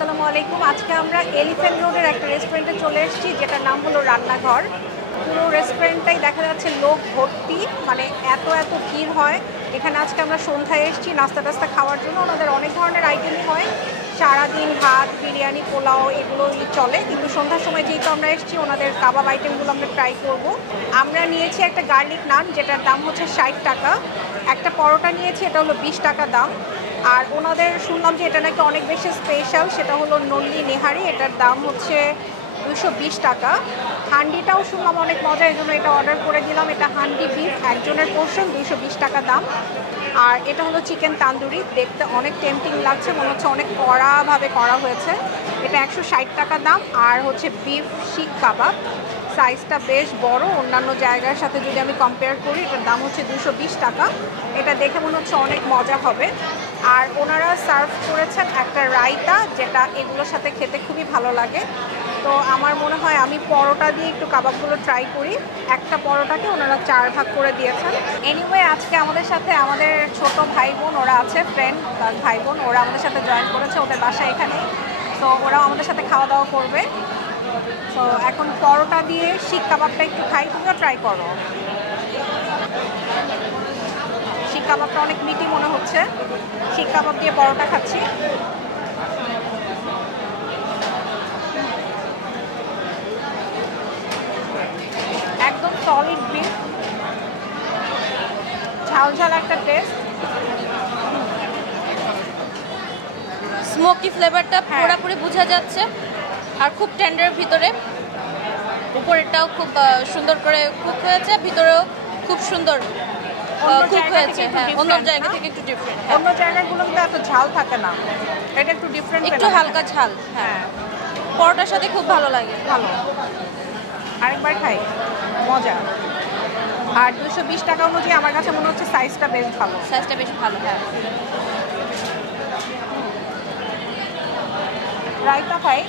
আসসালামু আলাইকুম। আজকে আমরা এলিফ্যান্ট রোডের একটা রেস্টুরেন্টে চলে এসেছি, যেটার নাম হলো রান্নাঘর। পুরো রেস্টুরেন্টটাই দেখা যাচ্ছে লোক ভর্তি, মানে এত এত ভিড় হয় এখানে। আজকে আমরা সন্ধ্যায় এসেছি নাস্তা টাস্তা খাওয়ার জন্য। ওনাদের অনেক ধরনের আইটেমই হয়, সারাদিন ভাত, বিরিয়ানি, পোলাও এগুলোই চলে, কিন্তু সন্ধ্যার সময় যেহেতু আমরা এসেছি ওনাদের কাবাব আইটেমগুলো আমরা ট্রাই করব। আমরা নিয়েছি একটা গার্লিক নান, যেটার দাম হচ্ছে 60 টাকা। একটা পরোটা নিয়েছি, এটা হলো 20 টাকা দাম। আর ওনাদের শুনলাম যে এটা নাকি অনেক বেশি স্পেশাল, সেটা হলো নল্লি নেহারি, এটার দাম হচ্ছে 220 টাকা। হান্ডিটাও শুনলাম অনেক মজা, এই জন্য এটা অর্ডার করে দিলাম। এটা হান্ডি বিফ, একজনের পোর্শন, 220 টাকা দাম। আর এটা হলো চিকেন তান্দুরি, দেখতে অনেক টেম্পটিং লাগছে, মনে হচ্ছে অনেক কড়াভাবে করা হয়েছে। এটা 160 টাকা দাম। আর হচ্ছে বিফ শিক কাবাব, সাইজটা বেশ বড়, অন্যান্য জায়গার সাথে যদি আমি কম্পেয়ার করি এটার দাম হচ্ছে 220 টাকা। এটা দেখে মনে হচ্ছে অনেক মজা হবে। আর ওনারা সার্ভ করেছেন একটা রায়তা, যেটা এগুলোর সাথে খেতে খুবই ভালো লাগে। তো আমার মনে হয় আমি পরোটা দিয়ে একটু কাবাবগুলো ট্রাই করি। একটা পরোটাকে ওনারা 4 ভাগ করে দিয়েছেন। এনিওয়ে, আজকে আমাদের সাথে আমাদের ছোট ভাই বোন ওরা আছে, ফ্রেন্ড ভাই বোন, ওরা আমাদের সাথে জয়েন করেছে, ওদের বাসা এখানে। তো ওরাও আমাদের সাথে খাওয়া দাওয়া করবে। তো এখন পরোটা দিয়ে শিক কাবাবটা একটু খাই, তুমিও ট্রাই করো। শিক কাবাবটা অনেক মিটি মনে হচ্ছে। শিক কাবাব দিয়ে পরোটা খাচ্ছি। একদম সলিড বিফ, ঝাল ঝাল একটা টেস্ট। স্মোকি ফ্লেভারটা পুরোপুরি বোঝা যাচ্ছে, আর খুব টেন্ডার ভিতরে। উপরেরটাও খুব সুন্দর করে কুক হয়েছে, ভিতরেও খুব সুন্দর কুক হয়েছে। হ্যাঁ, অন্য জায়গা থেকে একটু ডিফারেন্ট। অন্য জায়গাগুলো কিন্তু এত ঝাল থাকে না, এটা একটু ডিফারেন্ট, একটু হালকা ঝাল। হ্যাঁ, পরোটার সাথে খুব ভালো লাগে। ভালো, আরেকবার খাই, মজা। আর 220 টাকা অনুযায়ী আমার কাছে মনে হচ্ছে সাইজটা বেশ ভালো। সাইজটা বেশ ভালো। হ্যাঁ, রায়তা খাই।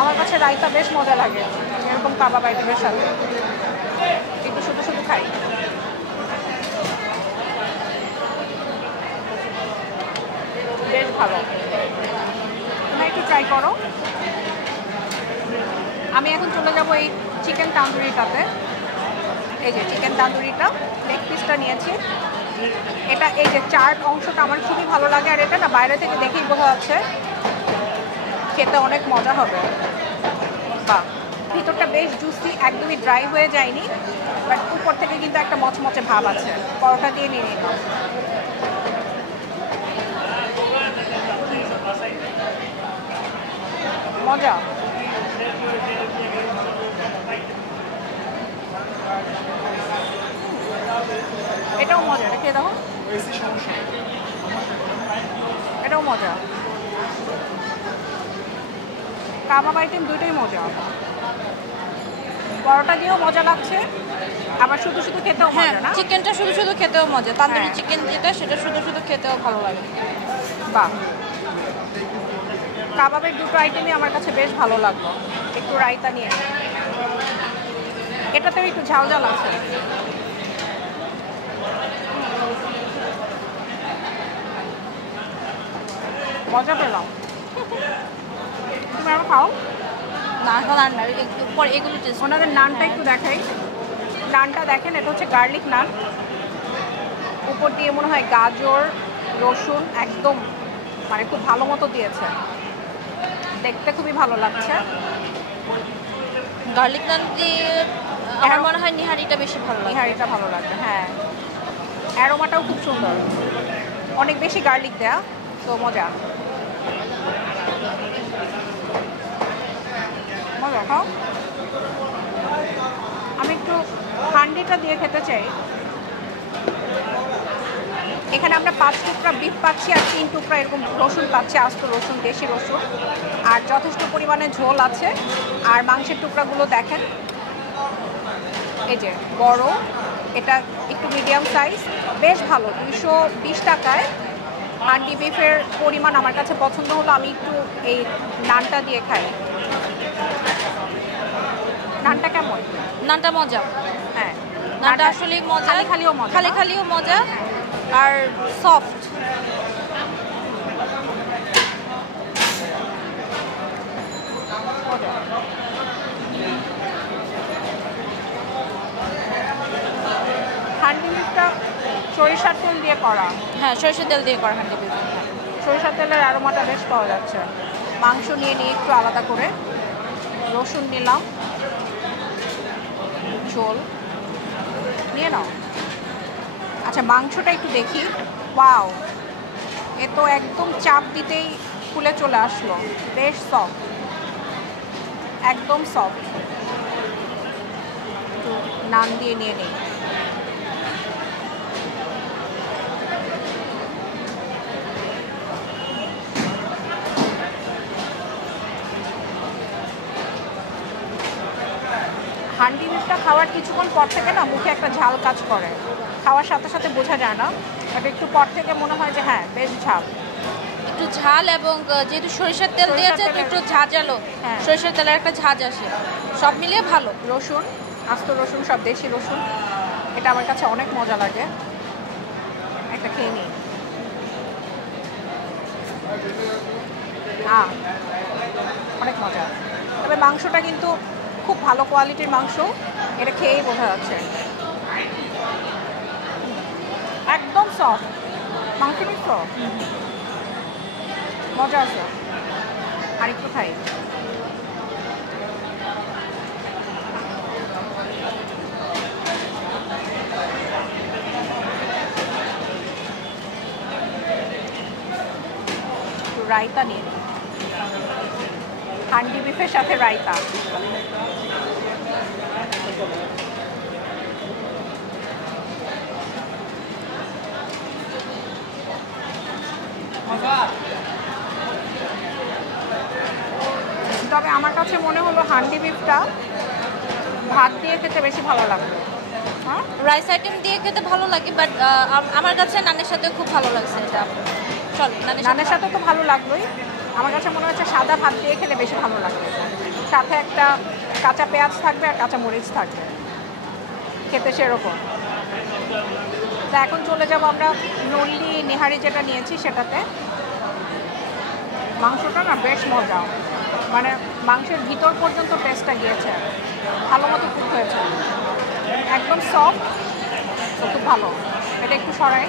আমার কাছে রায়তা বেশ মজা লাগে এরকম কাবাব আইটেমের সাথে। একটু শুধু শুধু খাই। বেশ ভালো, তোমরা একটু ট্রাই করো। আমি এখন চলে যাব এই চিকেন তান্দুরিটাতে। এই যে চিকেন তান্দুরিটা, লেগ পিসটা নিয়েছি। এটা এই যে চার অংশটা আমার খুবই ভালো লাগে। আর এটা না বাইরে থেকে দেখেই বোঝা যাচ্ছে খেতে অনেক মজা হবে। বাহ, ভিতরটা বেশ জুসি, একদমই ড্রাই হয়ে যায়নি, বাট উপর থেকে কিন্তু একটা মচমচে ভাব আছে। পরোটা দিয়ে নিয়ে নিলাম। মজা। এটাও মজা, এটা খেয়ে দেখো, এটাও মজা। কাবাব আইটেম দুটোই মজা, পরোটা দিয়েও মজা লাগছে, আবার শুধু শুধু খেতেও মজা না। চিকেনটা শুধু শুধু খেতেও মজা, তান্দুরি চিকেন যেটা সেটা শুধু শুধু খেতেও ভালো লাগে। বাহ, কাবাবের দুটো আইটেমই আমার কাছে বেশ ভালো লাগলো। একটু রায়তা নিয়ে, এটাতেও একটু ঝাল ঝাল আছে। মজা পেলাম। তুমি আরো খাও না, এখন আর না, একটু পরে এগুলো টেস্ট। ওনাদের নানটা একটু দেখাই। নানটা দেখেন, এটা হচ্ছে গার্লিক নান, উপর দিয়ে মনে হয় গাজর, রসুন একদম মানে খুব ভালো মতো দিয়েছে, দেখতে খুবই ভালো লাগছে। গার্লিক নান দিয়ে আমার মনে হয় নিহারিটা বেশি ভালো লাগে। নিহারিটা ভালো লাগবে, হ্যাঁ। অ্যারোমাটাও খুব সুন্দর, অনেক বেশি গার্লিক দেয়া, তো মজা। মজা খাও। আমি একটু হান্ডিটা দিয়ে খেতে চাই। এখানে আমরা 5 টুকরা বিফ পাচ্ছি আর 3 টুকরা এরকম রসুন পাচ্ছি, আস্ত রসুন, দেশি রসুন। আর যথেষ্ট পরিমাণে ঝোল আছে। আর মাংসের টুকরাগুলো দেখেন, এই যে বড়, এটা একটু মিডিয়াম সাইজ, বেশ ভালো। 220 টাকায় হান্ডি বিফের পরিমাণ আমার কাছে পছন্দ হলো। আমি একটু এই নানটা দিয়ে খাই। নানটা কেমন? নানটা মজা। হ্যাঁ, নানটা আসলে মজা, খালিও মজা, খালিও মজা, আর সফট। মজা। হান্ডি বিফটা সরিষার তেল দিয়ে করা। হ্যাঁ, সরিষার তেল দিয়ে করা হান্ডি বিফ। সরিষার তেলের অ্যারোমাটা বেশ পাওয়া যাচ্ছে। মাংস নিয়ে নিয়ে একটু আলাদা করে রসুন নিলাম, ঝোল নিয়ে নাও। আচ্ছা, মাংসটা একটু দেখি। ওয়াও, এ তো একদম চাপ দিতেই ফুলে চলে আসলো, বেশ সফট, একদম সফট। একটু নান দিয়ে নিয়ে নিই। হান্ডি বিফটা খাওয়ার কিছুক্ষণ পর থেকে না মুখে একটা ঝাল কাজ করে, খাওয়ার সাথে সাথে বোঝা যায় না, বাট একটু পর থেকে মনে হয় যে হ্যাঁ বেশ ঝাল। একটু ঝাল এবং যেহেতু সরিষার তেল দিয়েছে তো একটু ঝাঁঝালো। হ্যাঁ, সরিষার তেলের একটা ঝাঁঝ আসে, সব মিলিয়ে ভালো। রসুন, আস্ত রসুন, সব দেশি রসুন, এটা আমার কাছে অনেক মজা লাগে। একটা খেয়ে নিই। অনেক মজা। তবে মাংসটা কিন্তু খুব ভালো কোয়ালিটির মাংস, এটা খেয়েই বোঝা যাচ্ছে। একদম সফট মাংসটা, সফট, মজা আছে। আর একটু খাই। রায়তা নিয়ে নিই। হান্ডি বিফের সাথে রায়তা। তবে আমার কাছে মনে হলো হান্ডি বিফটা ভাত দিয়ে খেতে বেশি ভালো লাগবে। হ্যাঁ, রাইস আইটেম দিয়ে খেতে ভালো লাগে, বাট আমার কাছে নানের সাথে খুব ভালো লাগছে এটা। চল, নানের সাথে তো ভালো লাগলোই। আমার কাছে মনে হচ্ছে সাদা ভাত দিয়ে খেলে বেশি ভালো লাগবে, সাথে একটা কাঁচা পেঁয়াজ থাকবে আর কাঁচা মরিচ থাকবে, খেতে সেরকম। তা এখন চলে যাব আমরা নল্লি নেহারি যেটা নিয়েছি সেটাতে। মাংসটা না বেশ মজা, মানে মাংসের ভিতর পর্যন্ত টেস্টটা গিয়েছে, ভালো মতো কুক হয়েছে, একদম সফট, খুব ভালো। এটা একটু সরাই,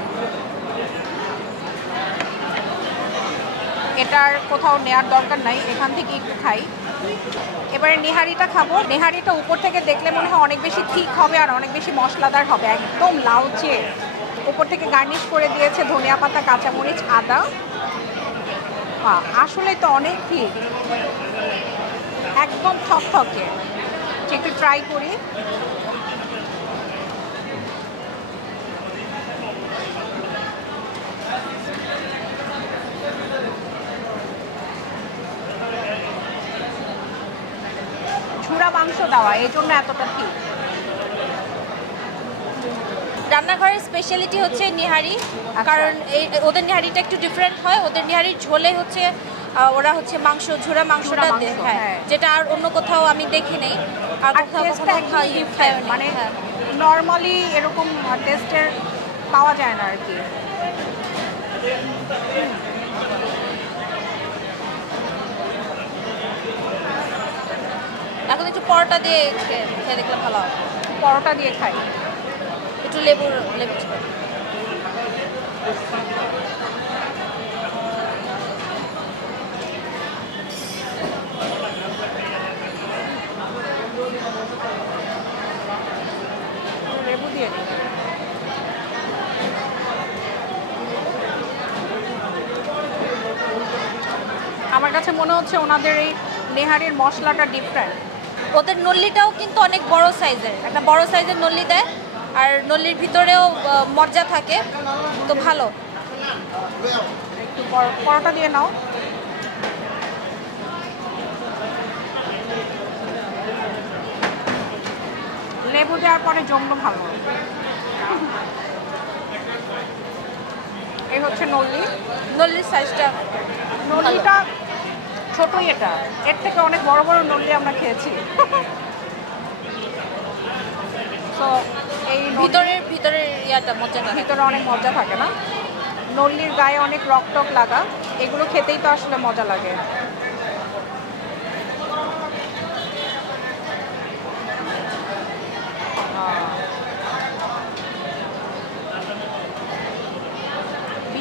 এটার কোথাও নেয়ার দরকার নাই, এখান থেকে একটু খাই। এবারে নেহারিটা খাবো। নেহারিটা উপর থেকে দেখলে মনে হয় অনেক বেশি ঠিক হবে আর অনেক বেশি মশলাদার হবে, একদম লাউচে উপর থেকে গার্নিশ করে দিয়েছে ধনিয়া পাতা, কাঁচামরিচ, আদা। আসলে তো অনেক ঠিক, একদম থকথকে। একটু ট্রাই করি। ঝুরা মাংস দেওয়া, এই জন্য এতটা ঠিক। রান্নাঘরের স্পেশালিটি হচ্ছে নিহারি, কারণ ওদের নিহারিটা একটু ডিফারেন্ট হয়। ওদের নিহারির ঝোলে হচ্ছে ওরা হচ্ছে মাংস, ঝুরা মাংসটা দেয়, হ্যাঁ, যেটা আর অন্য কোথাও আমি দেখি নেই। আর কোথাও মানে নর্মালি এরকম টেস্টের পাওয়া যায় না আর কি। এখন একটু পরোটা দিয়ে খেয়ে দেখলে ভালো হবে। পরোটা দিয়ে খাই, একটু লেবু ছিল। লেবু দিয়ে দিই। আমার কাছে মনে হচ্ছে ওনাদের এই নেহারির মশলাটা ডিফারেন্ট। ওদের নল্লিটাও কিন্তু অনেক বড় সাইজের, একটা বড় সাইজের নল্লি দেয়, আর নল্লির ভিতরেও মজ্জা থাকে, তো ভালো। একটু পরোটা দিয়ে নাও। লেবু দেওয়ার পরে জমলো ভালো। এই হচ্ছে নল্লির সাইজটা, নল্লিটা ছোটই, এটা এর থেকে অনেক বড় বড় নল্লি আমরা খেয়েছি। তো এই ভিতরের ইয়াটা মজ্জাটা, ভিতরে অনেক মজা থাকে না, নল্লির গায়ে অনেক রক টক লাগা, এগুলো খেতেই তো আসলে মজা লাগে।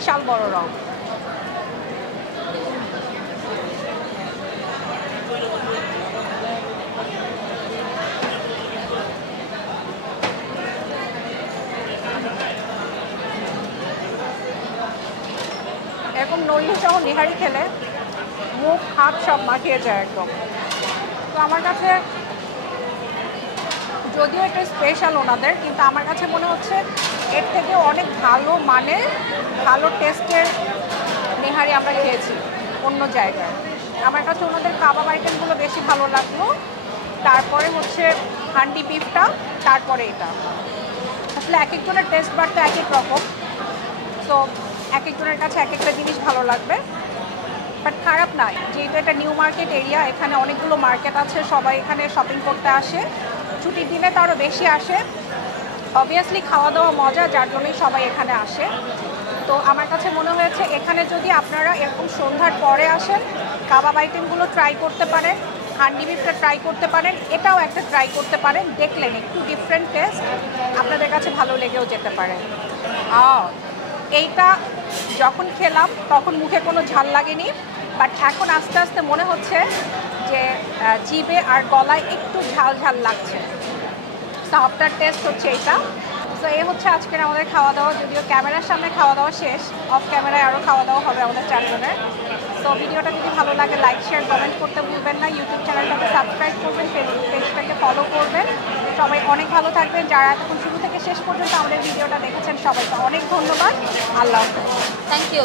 বিশাল বড় রং। এরকম নলি সহ নিহারি খেলে মুখ হাত সব মাখিয়ে যায় একদম। তো আমার কাছে যদিও এটা স্পেশাল ওনাদের, কিন্তু আমার কাছে মনে হচ্ছে এর থেকে অনেক ভালো মানের ভালো টেস্টের নেহারি আমরা খেয়েছি অন্য জায়গায়। আমার কাছে ওনাদের কাবাব আইটেমগুলো বেশি ভালো লাগলো, তারপরে হচ্ছে হান্ডি বিফটা, তারপরে এটা। আসলে এক একজনের টেস্ট বাড়তে এক এক রকম, তো এক একজনের কাছে এক একটা জিনিস ভালো লাগবে, বাট খারাপ নয়। যেহেতু এটা নিউ মার্কেট এরিয়া, এখানে অনেকগুলো মার্কেট আছে, সবাই এখানে শপিং করতে আসে, ছুটির দিনে তো আরও বেশি আসে। অবভিয়াসলি খাওয়া দাওয়া মজা, যার জন্যই সবাই এখানে আসে। তো আমার কাছে মনে হয়েছে এখানে যদি আপনারা এরকম সন্ধ্যার পরে আসেন, কাবাব আইটেমগুলো ট্রাই করতে পারেন, হান্ডি বিফটা ট্রাই করতে পারেন, এটাও একটা ট্রাই করতে পারেন। দেখলেন একটু ডিফারেন্ট টেস্ট, আপনাদের কাছে ভালো লেগেও যেতে পারে। এইটা যখন খেলাম তখন মুখে কোনো ঝাল লাগেনি, বাট এখন আস্তে আস্তে মনে হচ্ছে যে জিভে আর গলায় একটু ঝাল ঝাল লাগছে। সো আফটার টেস্ট হচ্ছে এইটা। তো এই হচ্ছে আজকের আমাদের খাওয়া দাওয়া। যদিও ক্যামেরার সামনে খাওয়া দাওয়া শেষ, অফ ক্যামেরায় আরও খাওয়া দাওয়া হবে আমাদের চারজনের। তো ভিডিওটা যদি ভালো লাগে লাইক শেয়ার কমেন্ট করতে ভুলবেন না। ইউটিউব চ্যানেলটাকে সাবস্ক্রাইব করবেন, ফেসবুক পেজটাকে ফলো করবেন। সবাই অনেক ভালো থাকবেন। যারা এতক্ষণ শুরু থেকে শেষ পর্যন্ত আমাদের ভিডিওটা দেখেছেন সবাইকে অনেক ধন্যবাদ। আল্লাহ হাফেজ। Thank you.